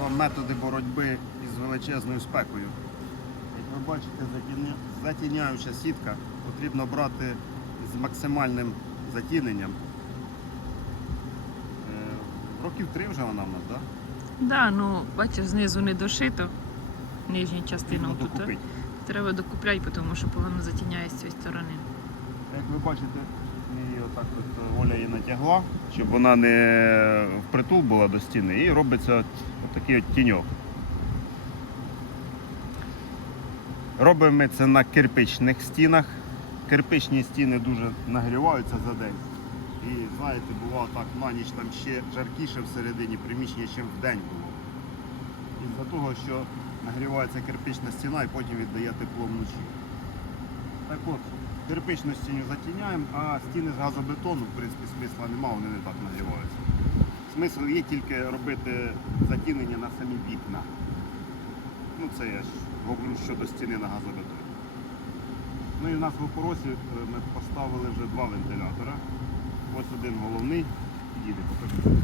вам методи боротьби із величезною спекою. Як ви бачите, затіня- затіняюча сітка потрібно брати з максимальним затіненням. Е, Років три вже вона в нас, так? Да, ну бачиш, знизу не дошито. Нижню частину тут. докупити. Треба докупляти, тому що погано затіняє з цієї сторони. Як ви бачите, її отак от Оля її натягла, щоб вона не впритул була до стіни, і робиться отакий от тіньок. Робимо ми це на кирпичних стінах. Кирпичні стіни дуже нагріваються за день. І знаєте, бувало так на ніч там ще жаркіше всередині приміщення, ніж в день було. Із-за того, що нагрівається кирпична стіна і потім віддає тепло вночі. Так от, кирпичну стіню затіняємо, а стіни з газобетону, в принципі, смисла немає, вони не так нагріваються. Смисл є тільки робити затінення на самі вікна. Ну це я ж говорю щодо стіни на газобетоні. Ну і в нас в опоросі е, ми поставили вже два вентилятора. Ось один головний. Їде, покажу.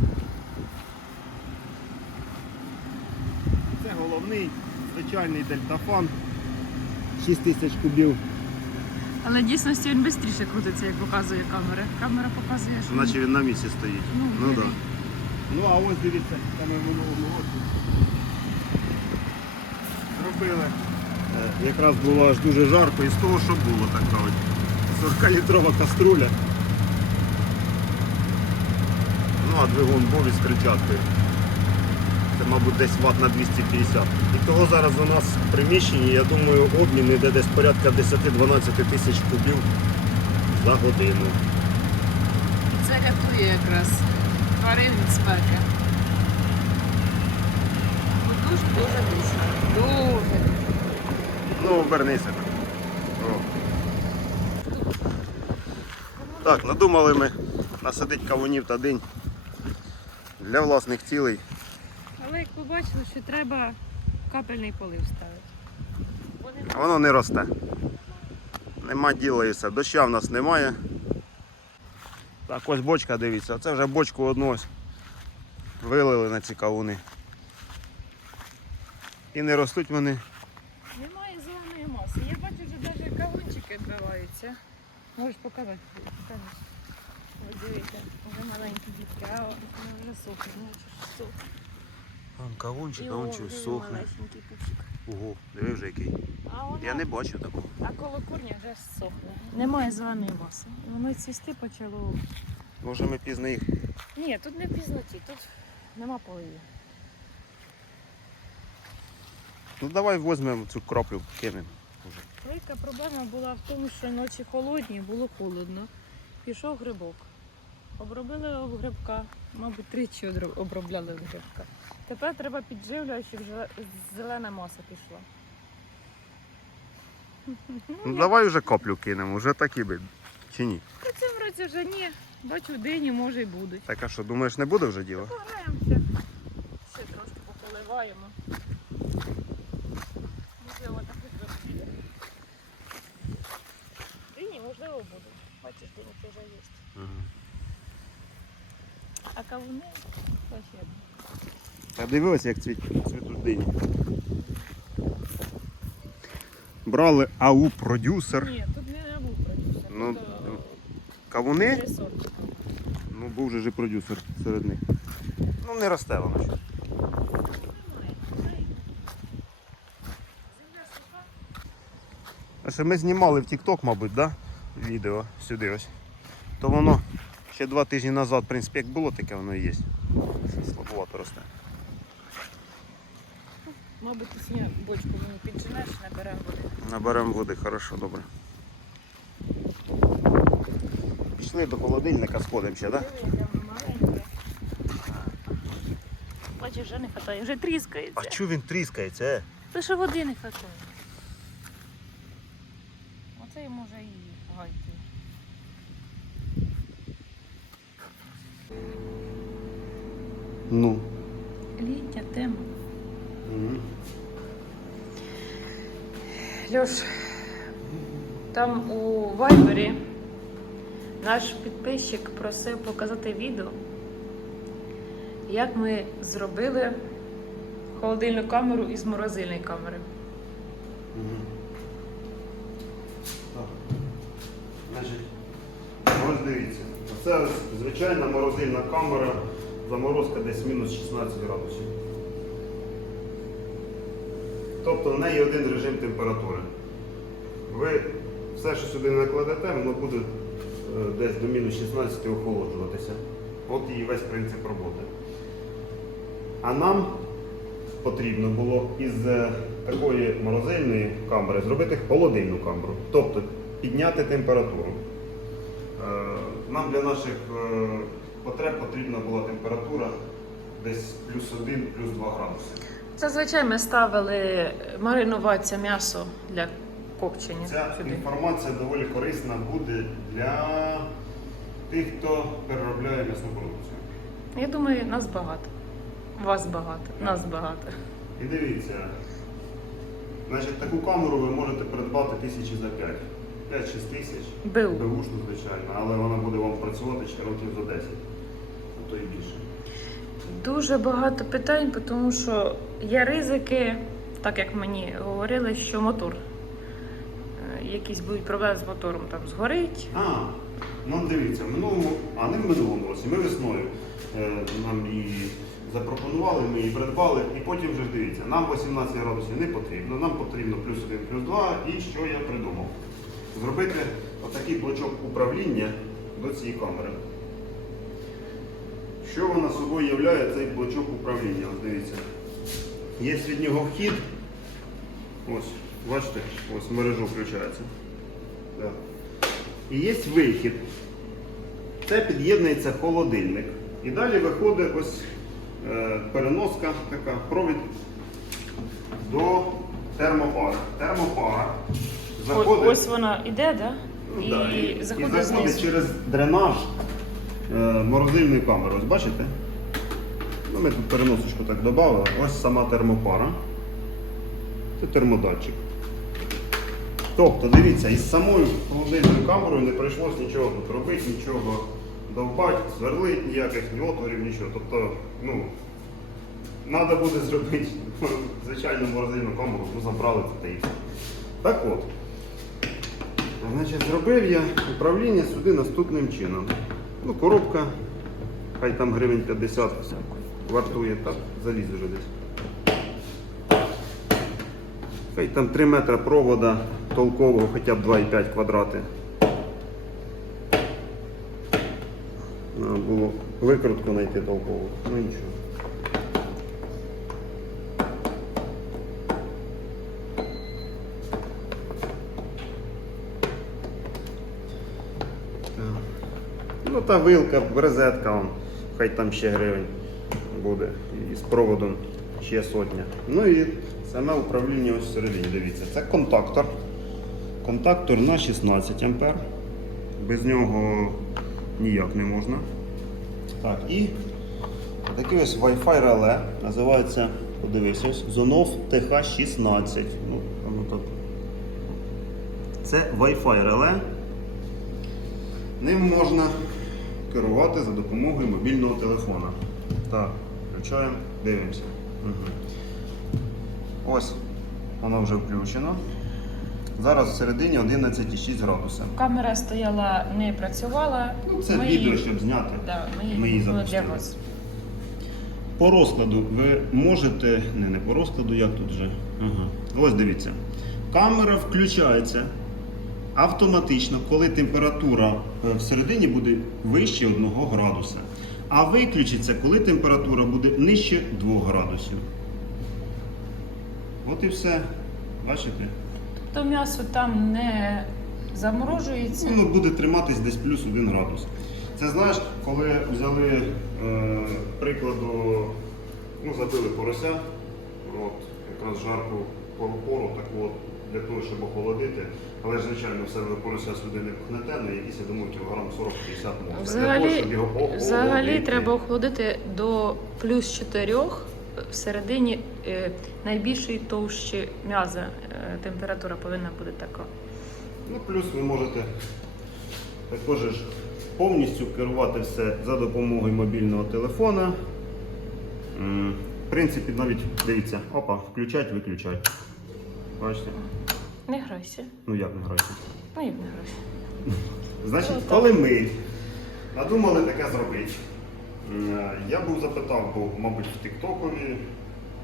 Це головний, звичайний дельтафан. 6 тисяч кубів Але в дійсності він швидше крутиться, як показує камера. Камера показує, що Наче він на місці стоїть. Ну, Ну, да. Ну а ось дивіться, там ми в минулому році зробили. Е, Якраз було аж дуже жарко і з того, що було така от 40-літрова каструля. Ну а двигун був із кричаткою. Це, мабуть, десь ват на 250. І того зараз у нас в приміщенні, я думаю, обмін йде десь порядка 10-12 тисяч кубів за годину. це рятує якраз тварин від спеки. Дуже дуже дуже. Дуже. Ну, обернися. О. Так, надумали ми насадити кавунів та день для власних цілей. Але як побачили, що треба капельний полив ставити. Воно не росте. Нема діла і все. Доща в нас немає. Так, ось бочка, дивіться, це вже бочку одну ось вилили на ці кавуни. І не ростуть вони. Немає зеленої маси. Я бачу, що навіть кавунчики відбиваються. Можеш показати. Ось дивіться, вже маленькі дітки, а вони вже сухі, бачиш, сохнуть. Вон кавунчик, І а о, вон щось диви, сохне. малесенький. Ого, диви вже який. А воно, Я не бачив такого. а коло корня вже сохне. Немає зеленої маси. Воно цвісти почало. Може ми пізно їх. Ні, тут не в пізноті, тут нема поливів. Ну давай візьмемо цю краплю, кинемо. Уже. Велика проблема була в тому, що ночі холодні, було холодно. Пішов грибок. Обробили грибка, мабуть, тричі одро- обробляли грибка. Тепер треба підживлювати, щоб зелена маса пішла. Ну давай вже каплю кинемо, вже так і би. Чи ні? Та цим році вже ні. Бачу, дині може й будуть. Так а що, думаєш, не буде вже діла? Пограємося. Ще трошки пополиваємо. Можливо, так і зробити. Дині, можливо, будуть. Бачиш, дині це вже є. А кавуни ще. Та дивилась, як цвіт, цвітуть дині. Брали АУ продюсер. Ні, тут не був продюсер. Ну, тут, е, Кавуни? Ну був же ж продюсер серед них. Ну не росте воно суха. А ще ми знімали в TikTok, мабуть, да? відео сюди ось. То воно ще два тижні назад, в принципі, як було, таке воно і є. Слабовато росте. Мабуть, сьогодні бочку мені підженеш, наберемо води. Наберемо води, хорошо, добре. Пішли до холодильника, сходимо ще, так? Бачиш, вже не вистачає, вже тріскається. А чого він тріскається? Е? що води не вистачає. Оце і може і гайти. Ну. Літня тема. Льош, там у Вайбері наш підписчик просив показати відео, як ми зробили холодильну камеру із морозильної камери. Значить, ось дивіться. Це звичайна морозильна камера, заморозка десь мінус 16 градусів. Тобто в неї один режим температури. Ви все, що сюди накладете, воно буде е, десь до мінус 16 охолоджуватися. От і весь принцип роботи. А нам потрібно було із е, такої морозильної камери зробити холодильну камеру. Тобто підняти температуру. Е, Нам для наших потреб потрібна була температура десь плюс 1, плюс 2 градуси. Зазвичай ми ставили маринуватися м'ясо для копчення Ця сюди. інформація доволі корисна буде для тих, хто переробляє м'ясну продукцію. Я думаю, нас багато. Вас багато, нас багато. І дивіться, значить, таку камеру ви можете придбати тисячі за 5. 5-6 тисяч. БУ. Беушну, звичайно, але вона буде вам працювати ще років за 10, а то і більше. Дуже багато питань, тому що є ризики, так як мені говорили, що мотор. е, Якісь будуть проблеми з мотором, там згорить. А, ну дивіться, в минулому, а не в минулому році, ми весною е, нам її запропонували, ми її придбали, і потім вже дивіться, нам 18 градусів не потрібно, нам потрібно плюс 1, плюс 2, і що я придумав? Зробити отакий блочок управління до цієї камери. Що вона собою являє цей блочок управління? Ось дивіться. Є від нього вхід. Ось, бачите, ось мережу включається. Так. І є вихід. Це під'єднується холодильник. І далі виходить ось е, переноска, така, провід до термопари. Термопара заходить, Ось вона іде, да? ну, і, да, і, заходить і заходить знизу. через дренаж морозильної камери. Ось бачите? Ну, ми тут переносочку так додали. Ось сама термопара. Це термодатчик. Тобто, дивіться, із самою холодильною камерою не прийшлось нічого тут робити, нічого довбати, сверлить ніяких ні отворів, нічого. Тобто, ну, треба буде зробити звичайну морозильну камеру, ну забрали це і. Так от. Значить, зробив я управління сюди наступним чином. Ну, коробка, хай там гривень 50 вартує, так, заліз вже десь. Хай там 3 метри провода толкового, хоча б 2,5 квадрати. Було викрутку знайти толкову. Ну нічого. Ну та вилка, розетка, он, хай там ще гривень буде. І з проводом ще сотня. Ну і саме управління ось всередині, дивіться. Це контактор. Контактор на 16 А. Без нього ніяк не можна. Так, і такий ось Wi-Fi реле. Називається, подивись, ось Zonov TH16. Ну, так. Це Wi-Fi реле. Ним можна керувати за допомогою мобільного телефона. Так, включаємо, дивимося. Угу. Ось воно вже включено. Зараз всередині 11,6 градусів. Камера стояла, не працювала. Ну, це Ми відео, її- щоб зняти. Да, ми, Ми її її для вас. По розкладу ви можете. Не, не по розкладу, як тут вже. Ага. Ось дивіться. Камера включається автоматично, коли температура е, всередині буде вище 1 градуса. А виключиться, коли температура буде нижче 2 градусів. От і все. Бачите? То м'ясо там не заморожується. Воно буде триматись десь плюс 1 градус. Це знаєш, коли взяли е, прикладу, ну, забили порося, от, якраз жарку пору пору, так от, для того, щоб охолодити. Але ж, звичайно, все порося сюди не пхнете, ну якісь, я думаю, кілограм 40-50 можна. Для того, Взагалі, щоб його охолодити. взагалі треба охолодити до плюс 4 всередині е, найбільшої товщі м'яза. Е, температура повинна бути така. Ну, плюс ви можете також повністю керувати все за допомогою мобільного телефона. В принципі, навіть дивіться, опа, включать, виключать. Бачите? Не грайся. Ну як не грайте. Ну як не грайся. Значить, Ну, коли ми надумали таке зробити, я був запитав, був, мабуть, в Тіктокові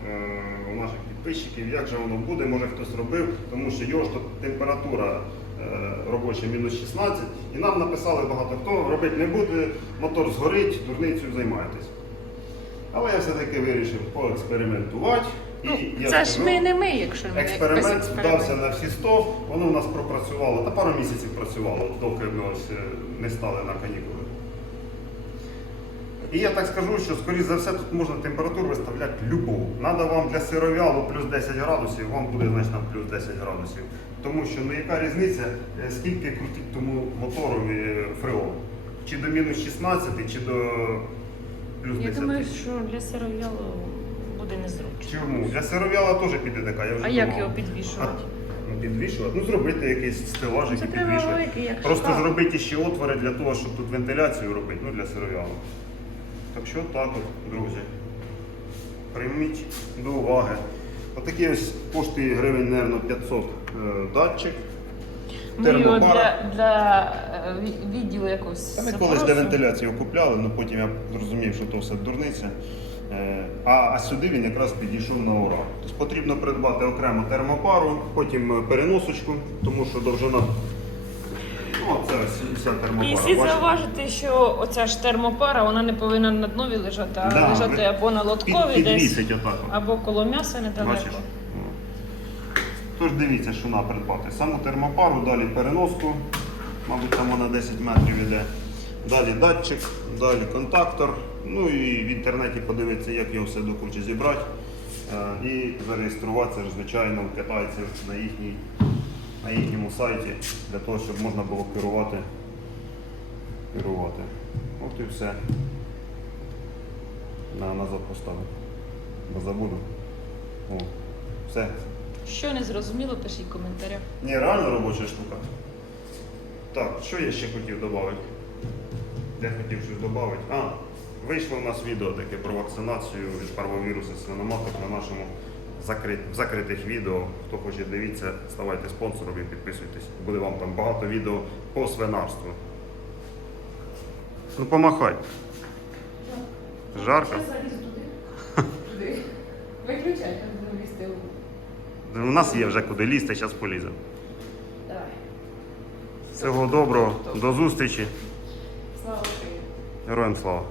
е, у наших підписчиків, як же воно буде, може хтось робив, тому що його ж тут температура е, робоча мінус 16, і нам написали багато хто, робити не буде, мотор згорить, дурницею займаєтесь. Але я все-таки вирішив поекспериментувати. Ну, це ж ми не ми, якщо не Експеримент якийсь вдався на всі 100, воно у нас пропрацювало, та пару місяців працювало, доки ми ось е, не стали на канікули. І я так скажу, що скоріш за все тут можна температуру виставляти любу. Надо вам для сиров'ялу плюс 10 градусів, вам буде значить там плюс 10 градусів. Тому що ну яка різниця, е, скільки крутить тому моторові фреон? Чи до мінус 16, чи до плюс Я думаю, що для сиров'ялу буде незручно. Чому? Для сиров'яла теж піде така, я вже А як думав. його підвішувати? Ну, підвішувати. Ну, зробити якийсь стелажик Це і треба підвішувати. великий, як Просто шкаф. зробити ще отвори для того, щоб тут вентиляцію робити, ну для сиров'ялу. Так що так от, друзі. Прийміть до уваги. Отакий ось коштує гривень, мабуть, 500 е, датчик. Ми його термопара. для, для е, ві- відділу якогось. Та ми колись для вентиляції його купляли, але потім я зрозумів, що то все дурниця. Е, А, сюди він якраз підійшов на ура. Тобто потрібно придбати окремо термопару, потім е, переносочку, тому що довжина. Ну, це вся термопара. І слід зауважити, що оця ж термопара вона не повинна на днові лежати, а Да, лежати або на Під, лоткові десь, отак. або коло м'яса недалеко. Бачиш? Тож дивіться, що треба придбати. Саму термопару, далі переноску, мабуть, там вона 10 метрів іде. Далі датчик, далі контактор. Ну і в інтернеті подивитися, як його все докучі зібрати. Е, І зареєструватися, звичайно, у китайців на, їхній, на їхньому сайті, для того, щоб можна було керувати. керувати. От і все. На, назад поставити. Бо забуду. О, все. Що не зрозуміло, пишіть в коментарях. Ні, реально робоча штука. Так, що я ще хотів додати? Де хотів щось додати? А, вийшло у нас відео таке про вакцинацію від парвовірусу свиноматок на нашому закрит... закритих відео. Хто хоче дивіться, ставайте спонсором і підписуйтесь. Буде вам там багато відео по свинарству. Ну помахай. Жарко? залізу туди. Туди. Виключай, там вести. У нас є вже куди лізти, зараз поліземо. Давай. Всього доброго, до зустрічі. Слава Україні! Героям слава.